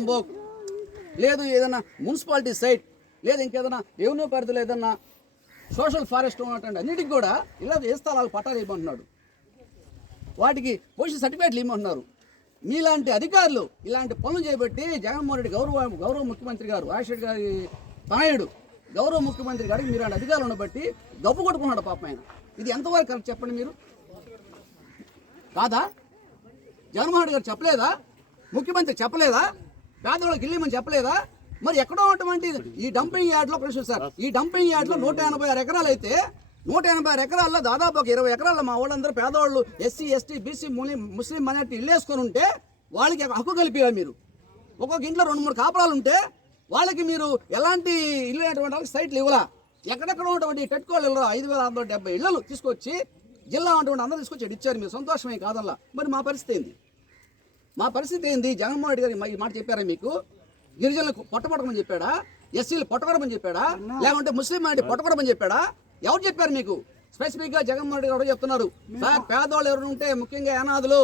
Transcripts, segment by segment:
పురంబోక్, లేదు ఏదైనా municipality site, లేదు ఇంకేదైనా రెవెన్యూ పరిధిలో ఏదన్నా సోషల్ ఫారెస్ట్ ఉన్నటువంటి అన్నిటికి కూడా ఇలా ఏ స్థలాలు పట్టాలు ఇవ్వమంటున్నాడు, వాటికి పొజిషన్ సర్టిఫికేట్లు ఇవ్వమంటున్నారు. మీలాంటి అధికారులు ఇలాంటి పనులు చేయబట్టి జగన్మోహన్ రెడ్డి గౌరవ ముఖ్యమంత్రి గారు రాజశేఖర్ గారి తనయుడు గౌరవ ముఖ్యమంత్రి గారికి మీరు అలాంటి అధికారులు ఉండబట్టి డబ్బు కొట్టుకున్నాడు పాపం ఆయన. ఇది ఎంతవరకు కరెక్ట్ చెప్పండి మీరు? కాదా? జగన్మోహన్ రెడ్డి గారు చెప్పలేదా? ముఖ్యమంత్రి చెప్పలేదా? పేదవాళ్ళకి ఇల్లేమని చెప్పలేదా? మరి ఎక్కడో ఉన్నటువంటి ఈ డంపింగ్ యార్డ్లో ప్రశ్న సార్, ఈ డంపింగ్ యార్డ్లో 186 ఎకరాలు అయితే 186 ఎకరాల్లో దాదాపు ఒక 20 ఎకరాల్లో మా వాళ్ళందరూ పేదవాళ్ళు ఎస్సీ ఎస్టీ బీసీ ముస్లిం మైనార్టీ ఇల్లు వేసుకొని ఉంటే వాళ్ళకి హక్కు కలిపేయాలి మీరు. ఒక్కొక్క ఇంట్లో 2-3 కాపురాలు ఉంటే వాళ్ళకి మీరు ఎలాంటి ఇల్లు అనేటువంటి వాళ్ళకి సైట్లు ఇవ్వలా. ఎక్కడెక్కడ ఉన్నటువంటి టెట్కోళ్ళు 5670 ఇళ్లను తీసుకొచ్చి జిల్లా ఉన్నటువంటి అందరూ తీసుకొచ్చి ఇచ్చారు. మీరు సంతోషమే కాదల్లా. మరి మా పరిస్థితి ఏంది? మా పరిస్థితి ఏంది? జగన్మోహన్ రెడ్డి గారు ఈ మాట చెప్పారా మీకు? గిరిజనులకు పొట్టపడమని చెప్పాడా? ఎస్సీలు పొట్టపడమని చెప్పాడా? లేకుంటే ముస్లిం మైనార్టీ పొట్టపడమని చెప్పాడా? ఎవరు చెప్పారు మీకు? స్పెసిఫిక్గా జగన్మోహన్ రెడ్డి గారు చెప్తున్నారు సార్, పేదవాళ్ళు ఎవరు ఉంటే ముఖ్యంగా యానాదులు,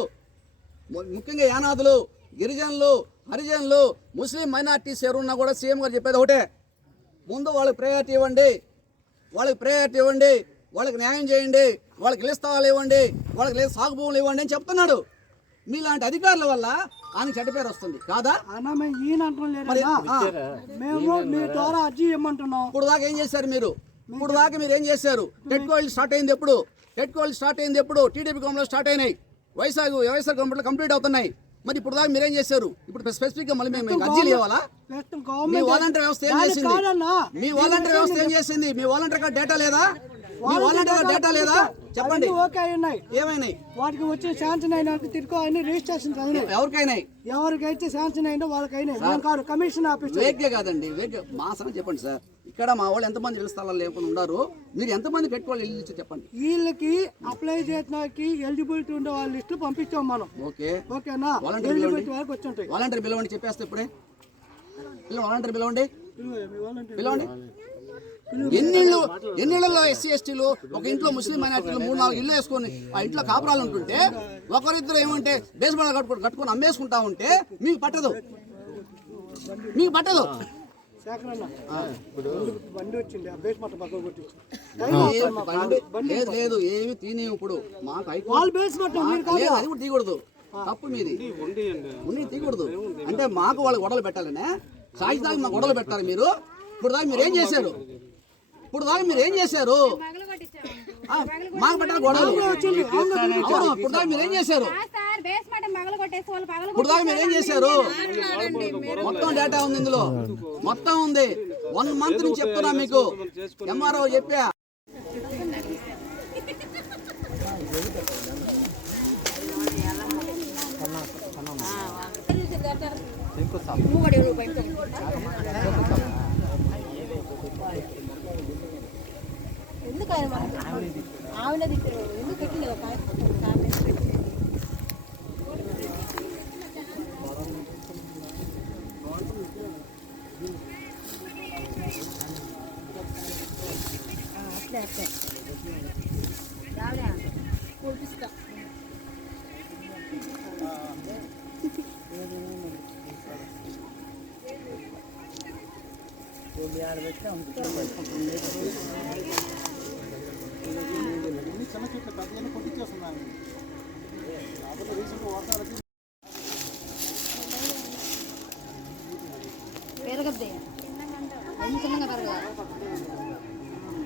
గిరిజనులు, హరిజనులు, ముస్లిం మైనార్టీస్ ఎవరున్నా కూడా సీఎం గారు చెప్పేది ఒకటే, ముందు వాళ్ళకి ప్రయారిటీ ఇవ్వండి, వాళ్ళకి న్యాయం చేయండి, వాళ్ళకి ఇళ్ల స్థలాలు ఇవ్వండి, వాళ్ళకి లేదు సాగు భూములు ఇవ్వండి అని చెప్తున్నాడు. మీలాంటి అధికారుల వల్ల ఆయన చెడ్డ పేరు వస్తుంది కాదా? ఇప్పుడు దాకా ఏం చేశారు మీరు? టెట్కోళ్ళు స్టార్ట్ అయింది ఎప్పుడు? టీడీపీ గవర్నమెంట్లో స్టార్ట్ అయినాయి. వైఎస్ఆర్ గవర్నమెంట్లో కంప్లీట్ అవుతున్నాయి. మరి ఇప్పుడు దాకా మీరేం చేశారు? ఇప్పుడు స్పెసిఫిక్ గా మళ్ళీ మేము అర్జీలు ఇవ్వాలా? మీ వాలంటీర్ వ్యవస్థ ఏం చేసింది? మీ వాలంటీర్ డేటా లేదా? చెప్పండి. ఏమైనాయి? వాటికి వచ్చి శాంక్షన్ అయినా తిరుగు అన్ని రిజిస్ట్రేషన్ ఎవరికైతే శాంక్షన్ అయినా వాళ్ళకైనా కమిషన్ ఆఫీస్ కాదండి. మా సంగతి చెప్పండి సార్. ఇక్కడ మా వాళ్ళు ఎంతమంది ఇళ్ల స్థలాలు లేకుండా ఉన్నారు? మీరు ఎంతమంది పెట్టుకోవాలి ఇల్లు ఇచ్చి చెప్పండి. వీళ్ళకి అప్లై చేయడానికి ఎలిజిబిలిటీ ఉండే వాళ్ళ లిస్ట్ పంపించాం మనం. ఓకేనా? వాలంటీర్ పిలవండి, చెప్పేస్తే ఇప్పుడే వాలంటీర్ పిలవండి. ఎన్నిళ్ళలో ఎస్సీ ఎస్టీలు ఒక ఇంట్లో ముస్లిం మైనార్టీలు 3-4 ఇళ్ళు వేసుకొని ఆ ఇంట్లో కాపురాలు ఉంటుంటే ఒకరిద్దరు ఏమంటే బేస్మెంట్ కట్టుకొని అమ్మేసుకుంటా ఉంటే మీకు పట్టదు. లేదు ఏమి తిని ఇప్పుడు మాకు అది కూడా తీయకూడదు. తప్పు మీది తీయకూడదు అంటే మాకు వాళ్ళు గొడవలు పెట్టాలనే సాక్షి దాకా మాకు గొడవలు పెట్టాలి మీరు. ఇప్పుడు దాకా మీరు ఏం చేశారు? మాకు పెట్టాలి గొడవలు. ఇప్పుడు దాకా మీరు ఏం చేశారు? మొత్తం డేటా ఉంది ఇందులో, మొత్తం ఉంది. 1 month నుంచి చెప్తున్నా మీకు. ఎంఆర్ఓ చెప్పా. ఎందుకు ఆయన ఆవిడ ఎందుకు పెట్టింది అట్లే కూర్పిస్తా. చిన్న చెట్లు పెద్దలన్నీ కొట్టించేస్తున్నాను. పెరగద్దే అన్ని చిన్నగా పెరగదా?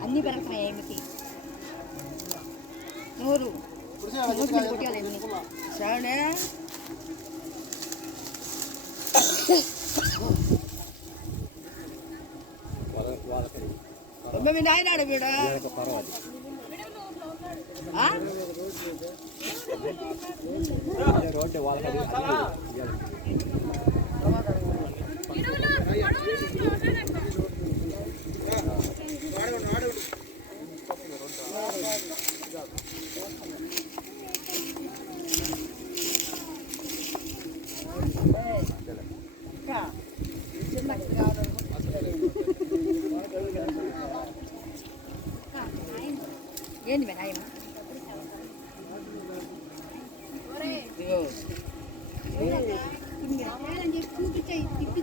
అన్నీ పెరుగుతున్నాయి. ఏమిటి నూరు కొట్టాలి సరే. మీ నాయనాడు వీడ రోడ్డు వాళ్ళకి ఏంది మే నాయన చూపించ తిప్పి